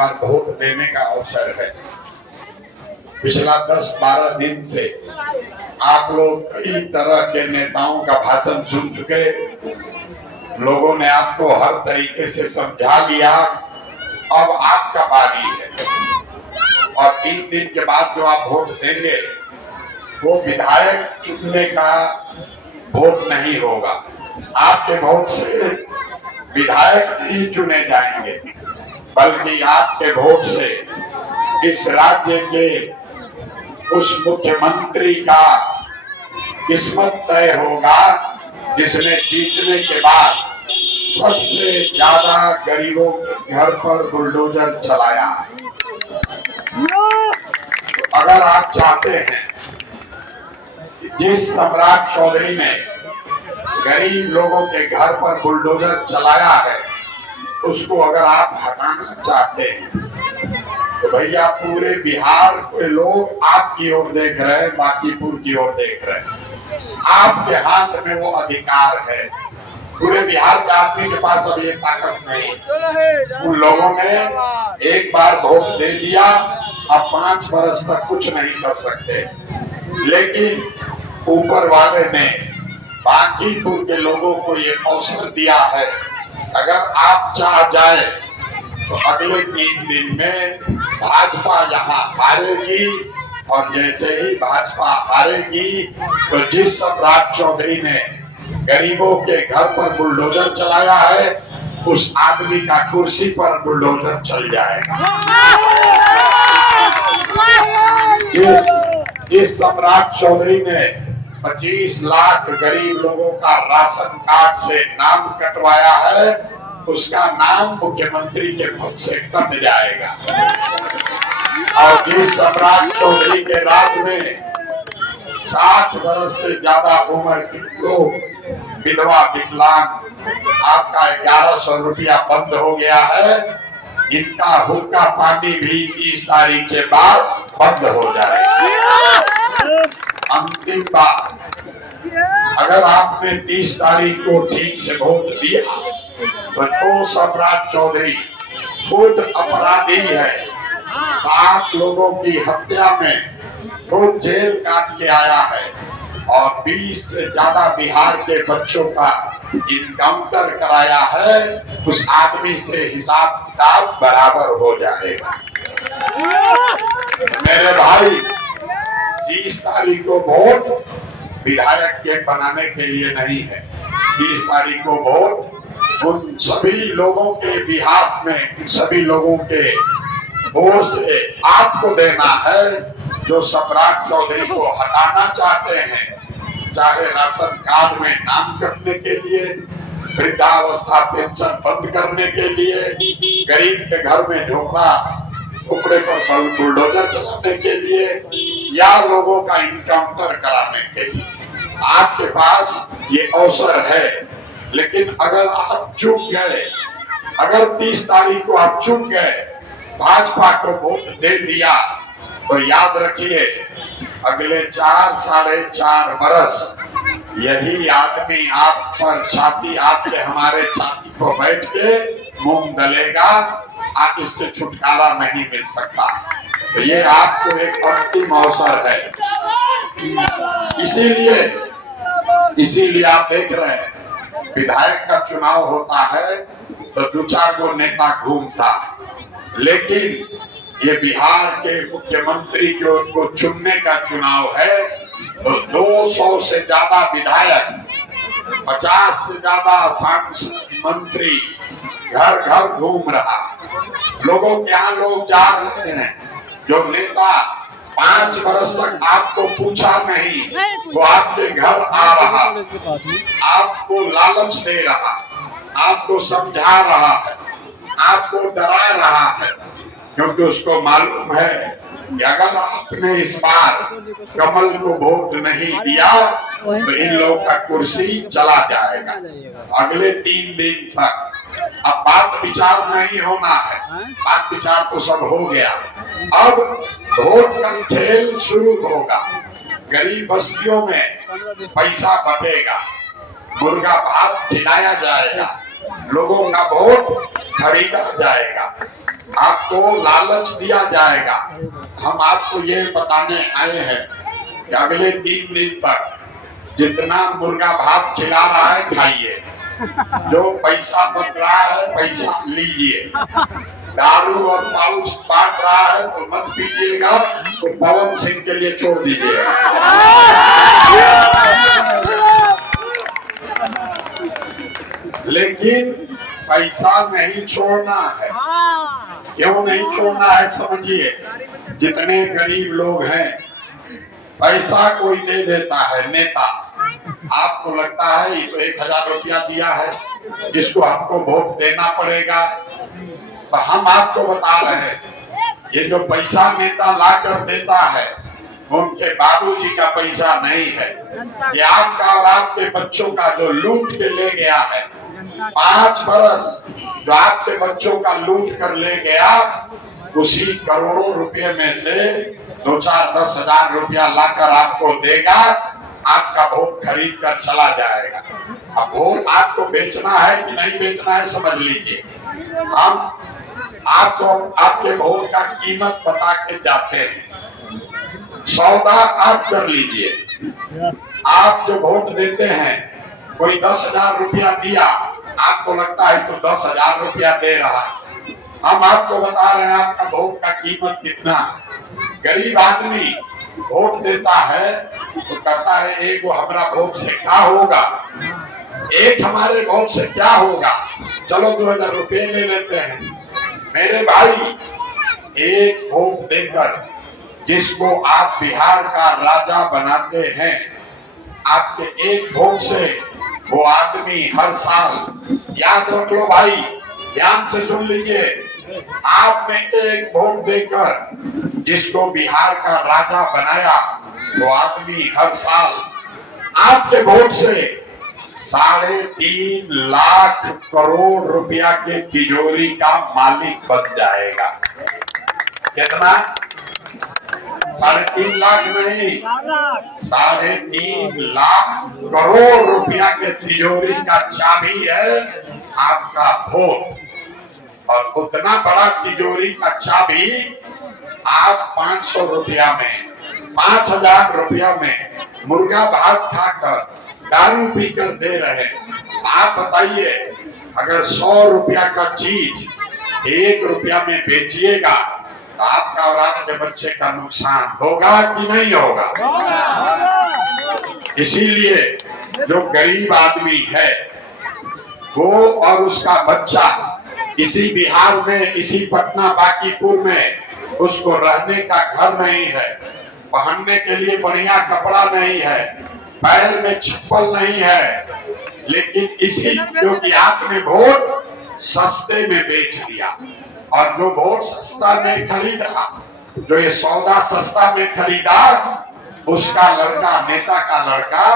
बार vote देने का अवसर है। पिछला 10-12 दिन से आप लोग कई तरह के नेताओं का भाषण सुन चुके। लोगों ने आपको हर तरीके से समझा लिया। अब आपका बारी है और 3 दिन के बाद जो आप वोट देंगे वो विधायक चुनने का वोट नहीं होगा। आपके वोट से विधायक नहीं चुने जाएंगे, बल्कि आपके वोट से इस राज्य के उस मुख्यमंत्री का किस्मत तय होगा जिसने जीतने के बाद सबसे ज्यादा गरीबों के घर पर बुलडोजर चलाया है। तो अगर आप चाहते हैं जिस सम्राट चौधरी ने गरीब लोगों के घर पर बुलडोजर चलाया है उसको अगर आप हटाना चाहते हैं तो भैया पूरे बिहार के लोग आपकी ओर देख रहे हैं, बांकीपुर की ओर देख रहे हैं। आपके हाथ में वो अधिकार है। पूरे बिहार के आदमी के पास अब ये ताकत नहीं। उन लोगों ने एक बार वोट दे दिया, अब 5 बरस तक कुछ नहीं कर सकते। लेकिन ऊपर वाले ने बांकीपुर के लोगों को ये अवसर दिया है। अगर आप चाह जाए तो अगले 3 दिन में भाजपा यहाँ हारेगी और जैसे ही भाजपा हारेगी तो जिस सम्राट चौधरी ने गरीबों के घर पर बुलडोजर चलाया है उस आदमी का कुर्सी पर बुलडोजर चल जाएगा। जिस सम्राट चौधरी ने 25 लाख गरीब लोगों का राशन कार्ड से नाम कटवाया है उसका नाम मुख्यमंत्री के पद से कट जाएगा। और जिस सम्राट चौधरी के राज में 60 वर्ष से ज्यादा उम्र के लोग विधवा विकलांग आपका 1100 रुपया बंद हो गया है, इनका हुक्का पानी भी 30 तारीख के बाद बंद हो जाएगा। अंतिम बात, अगर आपने 30 तारीख को ठीक से वोट दिया तो सम्राट चौधरी खुद अपराधी है। 7 लोगों की हत्या में खुद जेल काट के आया है और 20 से ज्यादा बिहार के बच्चों का इनकाउंटर कराया है। उस आदमी से हिसाब किताब बराबर हो जाएगा। मेरे भाई 30 तारीख को वोट विधायक के बनाने के लिए नहीं है। 30 तारीख को वोट उन सभी लोगों के बिहाफ में, उन सभी लोगों के ओर से आपको देना है जो सम्राट चौधरी को हटाना चाहते हैं, चाहे राशन कार्ड में नाम कटने के लिए, वृद्धावस्था पेंशन बंद करने के लिए, गरीब के घर में झोपड़े पर बुलडोजर चलाने के लिए या लोगों का इनकाउंटर कराने के लिए। आपके पास ये अवसर है। लेकिन अगर आप चूक गए, अगर 30 तारीख को आप चूक गए, भाजपा को वोट दे दिया तो याद रखिए अगले 4-4.5 बरस यही आदमी आप पर छाती, आपके हमारे छाती पर बैठ के मूंग दलेगा। आप इससे छुटकारा नहीं मिल सकता। तो ये आपको एक अंतिम अवसर है। इसीलिए आप देख रहे हैं विधायक का चुनाव होता है तो 2-4 गो नेता घूमता, लेकिन ये बिहार के मुख्यमंत्री को चुनने का चुनाव है तो 200 से ज्यादा विधायक, 50 से ज्यादा सांसद, मंत्री घर घर घूम रहा। लोगों के यहाँ लोग जा रहे हैं। जो नेता 5 बरस तक आपको पूछा नहीं वो आपके घर आ रहा, आपको लालच दे रहा, आपको समझा रहा है, आपको डरा रहा है, क्योंकि उसको मालूम है कि अगर आपने इस बार कमल को वोट नहीं दिया तो इन लोगों का कुर्सी चला जाएगा। अगले 3 दिन तक अब बात विचार नहीं होना है, बात विचार तो सब हो गया। अब वोट का खेल शुरू होगा। गरीब बस्तियों में पैसा बटेगा, मुर्गा भात खिलाया जाएगा, लोगों का वोट खरीदा जाएगा। आपको लालच दिया जाएगा। हम आपको ये बताने आए हैं कि अगले 3 दिन तक जितना मुर्गा भात खिला रहा है खाइए, जो पैसा बच रहा है पैसा लीजिए, दारू और पाउच बांट रहा है तो मत पीजिएगा, तो पवन सिंह के लिए छोड़ दीजिएगा। लेकिन पैसा नहीं छोड़ना है। क्यों नहीं छोड़ना है समझिए। जितने गरीब लोग हैं, पैसा कोई दे देता है नेता, आपको लगता है ये तो 1000 रुपया दिया है, इसको हमको वोट देना पड़ेगा। तो हम आपको बता रहे हैं, ये जो पैसा नेता ला कर देता है उनके बाबूजी का पैसा नहीं है, ये आपका और आपके बच्चों का जो लूट के ले गया है। 5 बरस जो आपके बच्चों का लूट कर ले गया, उसी करोड़ों रुपए में से 2-4-10 हजार रुपया लाकर आपको देगा, आपका वोट खरीद कर चला जाएगा। अब वोट आपको बेचना है कि नहीं बेचना है समझ लीजिए। हम आपको आपके वोट का कीमत बता के जाते हैं, सौदा आप कर लीजिए। आप जो वोट देते हैं, कोई 10,000 रुपया दिया, आपको लगता है तो 10,000 रुपया दे रहा है। हम आपको बता रहे हैं आपका वोट का कीमत कितना है। गरीब आदमी वोट देता है तो कहता है एक वो हमारा वोट से क्या होगा, एक हमारे वोट से क्या होगा, चलो 2,000 रुपये ले लेते हैं। मेरे भाई, एक वोट देकर जिसको आप बिहार का राजा बनाते हैं, आपके एक वोट से वो आदमी हर साल, याद रख लो भाई, ध्यान से सुन लीजिए, आपने एक वोट देकर जिसको बिहार का राजा बनाया, वो आदमी हर साल आपके वोट से 3.5 लाख करोड़ रुपया के तिजोरी का मालिक बन जाएगा। कितना? 3.5 लाख नहीं, 3.5 लाख करोड़ रुपया के तिजोरी का चाबी है आपका वोट। और उतना बड़ा तिजोरी का चाबी आप 500 रुपया में, 5,000 रुपया में मुर्गा भात खाकर, दारू पीकर दे रहे। आप बताइए, अगर 100 रुपया का चीज 1 रुपया में बेचिएगा तो आपका और आपके बच्चे का नुकसान होगा कि नहीं होगा? इसीलिए जो गरीब आदमी है वो और उसका बच्चा इसी बिहार में, इसी पटना बांकीपुर में, उसको रहने का घर नहीं है, पहनने के लिए बढ़िया कपड़ा नहीं है, पैर में चप्पल नहीं है, लेकिन इसी क्योंकि आपने वोट सस्ते में बेच दिया। और जो वोट सस्ता में खरीदा, जो ये सौदा सस्ता में खरीदा, उसका लड़का, नेता का लड़का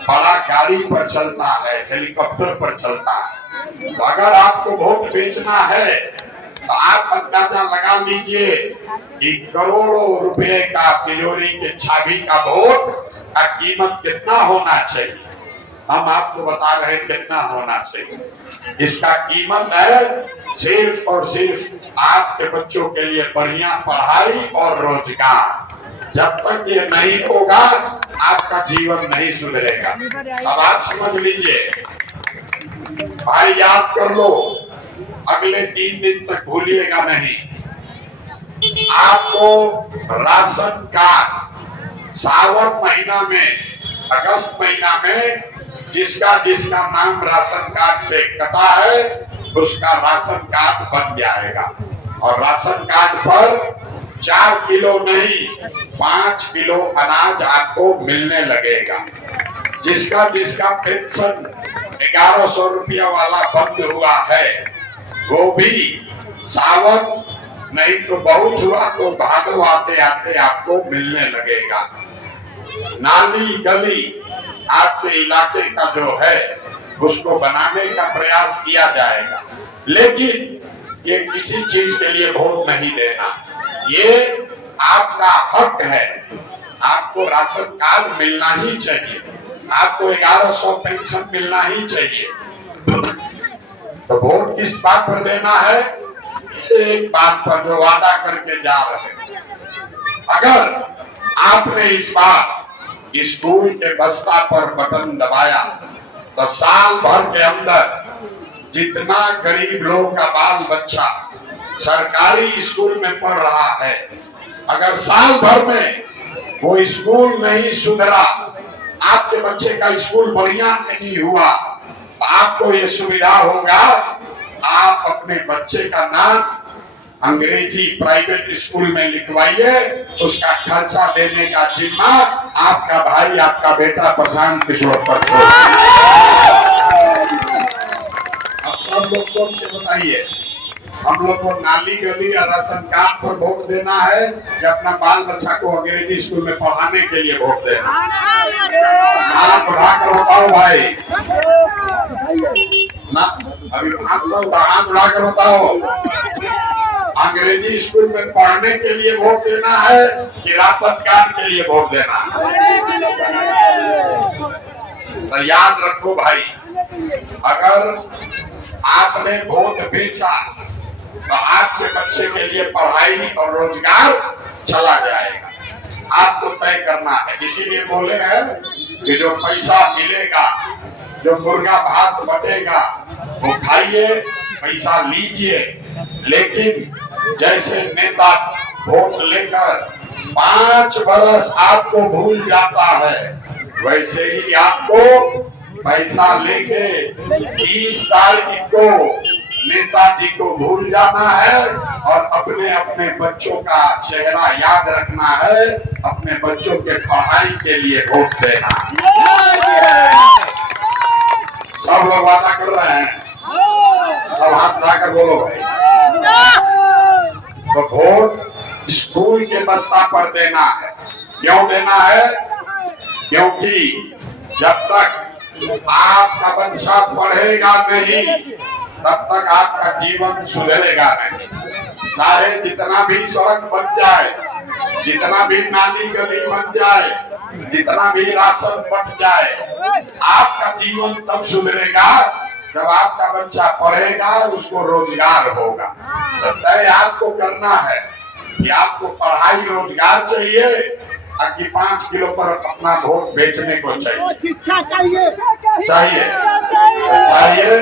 बड़ा गाड़ी पर चलता है, हेलीकॉप्टर पर चलता है। तो अगर आपको वोट बेचना है तो आप अंदाजा लगा लीजिए कि करोड़ों रुपए का तिजोरी के चाबी का वोट का कीमत कितना होना चाहिए। हम आपको बता रहे हैं कितना होना चाहिए। इसका कीमत है सिर्फ और सिर्फ आपके बच्चों के लिए बढ़िया पढ़ाई और रोजगार। जब तक ये नहीं होगा आपका जीवन नहीं सुधरेगा। अब आप समझ लीजिए भाई, याद कर लो, अगले 3 दिन तक भूलिएगा नहीं। आपको राशन कार्ड सावन महीना में, अगस्त महीना में जिसका जिसका नाम राशन कार्ड से कटा है उसका राशन कार्ड बन जाएगा। और राशन कार्ड पर 4 किलो नहीं 5 किलो अनाज आपको मिलने लगेगा। जिसका जिसका पेंशन 1100 रुपया वाला बंद हुआ है, वो भी सावन नहीं तो बहुत हुआ तो भादो आते आते आपको मिलने लगेगा। नाली गली आपके इलाके का जो है उसको बनाने का प्रयास किया जाएगा। लेकिन ये किसी चीज के लिए वोट नहीं देना, ये आपका हक है। आपको राशन कार्ड मिलना ही चाहिए, आपको 1100 पेंशन मिलना ही चाहिए। तो वोट किस बात पर देना है? एक बात पर जो वादा करके जा रहे हैं, अगर आपने इस बार स्कूल के बस्ता पर बटन दबाया तो साल भर के अंदर जितना गरीब लोग का बाल बच्चा सरकारी स्कूल में पढ़ रहा है, अगर साल भर में वो स्कूल नहीं सुधरा, आपके बच्चे का स्कूल बढ़िया नहीं हुआ, तो आपको ये सुविधा होगा, आप अपने बच्चे का नाम अंग्रेजी प्राइवेट स्कूल में लिखवाइए, उसका खर्चा देने का जिम्मा आपका भाई, आपका बेटा प्रशांत किशोर पर छोड़। अब सब लोग सोच के बताइए, हम लोग को नाली गली या राशन कार्ड पर वोट देना है या अपना बाल बच्चा को अंग्रेजी स्कूल में पढ़ाने के लिए वोट देना? हाथ उठाकर बताओ भाई ना, अभी हाथ उठाकर बताओ, अंग्रेजी स्कूल में पढ़ने के लिए वोट देना है कि राशन कार्ड के लिए वोट देना है? तो याद रखो भाई, अगर आपने वोट बेचा तो आपके बच्चे के लिए पढ़ाई और रोजगार चला जाएगा। आपको तय करना है, इसीलिए बोले हैं कि जो पैसा मिलेगा, जो मुर्गा भात बटेगा वो खाइए, पैसा लीजिए, लेकिन जैसे नेता वोट लेकर 5 बरस आपको भूल जाता है, वैसे ही आपको पैसा लेके 20 तारीख को नेताजी को भूल जाना है और अपने अपने बच्चों का चेहरा याद रखना है, अपने बच्चों के पढ़ाई के लिए वोट देना। सब लोग वादा कर रहे हैं, सब हाथ उठाकर बोलो भाई। तो वोट स्कूल के बस्ता पर देना है। क्यों देना है? क्योंकि जब तक आपका बच्चा पढ़ेगा नहीं, तब तक आपका जीवन सुधरेगा नहीं। चाहे जितना भी सड़क बन जाए, जितना भी नाली गली बन जाए, जितना भी राशन बट जाए, आपका जीवन तब सुधरेगा जब आपका बच्चा पढ़ेगा, उसको रोजगार होगा। तो तय आपको करना है कि आपको पढ़ाई रोजगार चाहिए कि 5 किलो पर अपना वोट बेचने को चाहिए। शिक्षा चाहिए चाहिए।